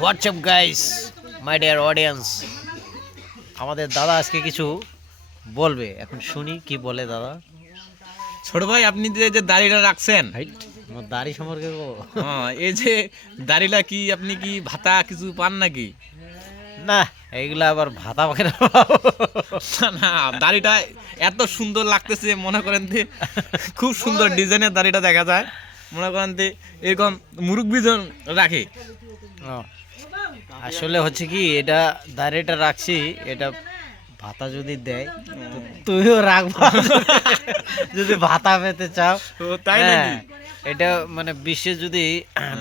WhatsApp guys, my dear audience. আমাদের দাদা আজকে কিছু বলবে, এখন শুনি কি বলে দাদা। ছোট ভাই, আপনি যে যে দাড়িটা রাখছেন, হাইট, আমার দাড়ি সম্পর্কে হ্যাঁ, এই যে দাড়িটা কি আপনি কি ভাতা কিছু পান নাকি? না, এইগুলা আবার ভাতা পাকে না। না না, দাড়িটা এত সুন্দর লাগতেছে, মনে করেন যে খুব সুন্দর ডিজাইনের দাড়িটা দেখা যায়। মনে করেন যে এরকম মুরব্বিজন রাখে। ও, আসলে হচ্ছে কি, এটা দাড়িটা রাখছি, এটা ভাতা যদি দেয় তো তুইও রাখবা যদি ভাতা পেতে চাও। ও, তাই নাকি? হ্যাঁ, এটা মানে বিশ্বে যদি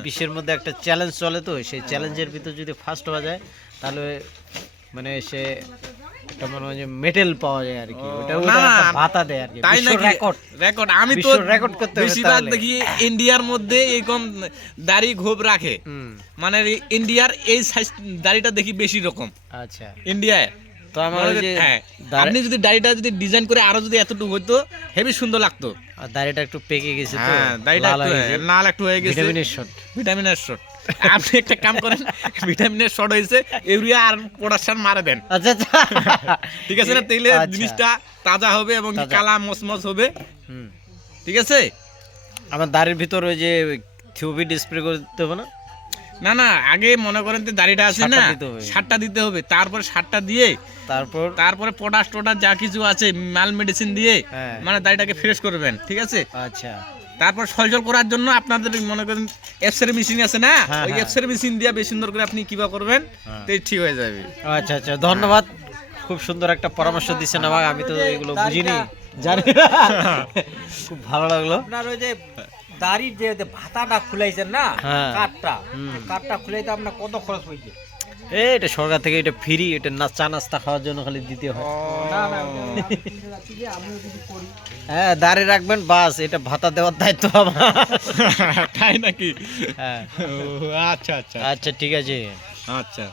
বিশ্বের মধ্যে একটা চ্যালেঞ্জ চলে, তো সেই চ্যালেঞ্জের ভিতর যদি ফার্স্ট হওয়া যায় তাহলে মানে সে একটা মনে হয় যে মেডেল পাওয়া যায় আর কি, ওটা না, একটা ভাতা দেয় আর কি, তাই বিশ্ব নাকি? রেকর্ড। রেকর্ড আমি তো বিশ্ব রেকর্ড করতে হবে বেশিরভাগ তাহলে। দেখি ইন্ডিয়ার মধ্যে এরকম দাড়ি ঘোপ রাখে। মানে ইন্ডিয়ার এই সাইজ দাড়িটা দেখি বেশি রকম আচ্ছা, ইন্ডিয়ায়। তো আমার ওই যে হ্যাঁ, দাড়ি- আপনি যদি দাড়িটা যদি ডিজাইন করে আরো যদি এতটুকু হতো, হেভি সুন্দর লাগতো। আর দাড়িটা একটু পেকে গেছে তো, হ্যাঁ, দাড়িটা লাল একটু হয়ে গেছে। লাল একটু হয়ে গেছে, ভিটামিনের শট। ভিটামিনের শট। আপনি একটা কাম করেন, ভিটামিনের শট হয়েছে, ইউরিয়া আর পটাশিয়াম মারা দেন, আচ্ছা আচ্ছা, ঠিক আছে না? তাইলে আচ্ছা। জিনিসটা তাজা হবে এবং কি তাজা। কালা মচমচ হবে, হুম। ঠিক আছে? আমার দাড়ির ভিতর ওই যে থিওবি স্প্রে করে দিতে হবে না? না না, আগে মনে করেন যে দাড়িটা আছে সারটা না, দিতে হবে। সারটা দিতে হবে, তারপরে সারটা দিয়ে তারপর তারপরে পটাশ টটাশ যা কিছু আছে মাল মেডিসিন দিয়ে হ্যাঁ। মানে দাড়িটাকে ফ্রেশ করবেন, ঠিক আছে? আচ্ছা, তারপর সলসল করার জন্য আপনাদের মনে করেন এফসের মেশিন আছে না, হ্যাঁ, ওই হ্যাঁ। এফসের মেশিন দিয়ে বেশ সুন্দর করে আপনি কিবা করবেন, হ্যাঁ। তো ঠিক হয়ে যাবে। আচ্ছা আচ্ছা, ধন্যবাদ। খুব সুন্দর একটা পরামর্শ দিচ্ছেন আমাকে, আমি তো এগুলো বুঝিনি, জানি না। খুব ভালো লাগলো। আপনার ওই যে দাড়ির যে যে ভাতাটা খুলাইছেন না, হ্যাঁ। কাঠটা, হুম। এই কাঠটা খুলাইতে আপনার কত খরচ হয়েছে? এটা সরকার থেকে এটা ফ্রি, এটা না চা নাস্তা খাওয়ার জন্য খালি দিতে হয়। না না, আমিও যদি করি। হ্যাঁ, দাঁড়ি রাখবেন, বাস, এটা ভাতা দেওয়ার দায়িত্ব আমার। তাই নাকি? হ্যাঁ, ও, আচ্ছা আচ্ছা আচ্ছা ঠিক আছে। আচ্ছা।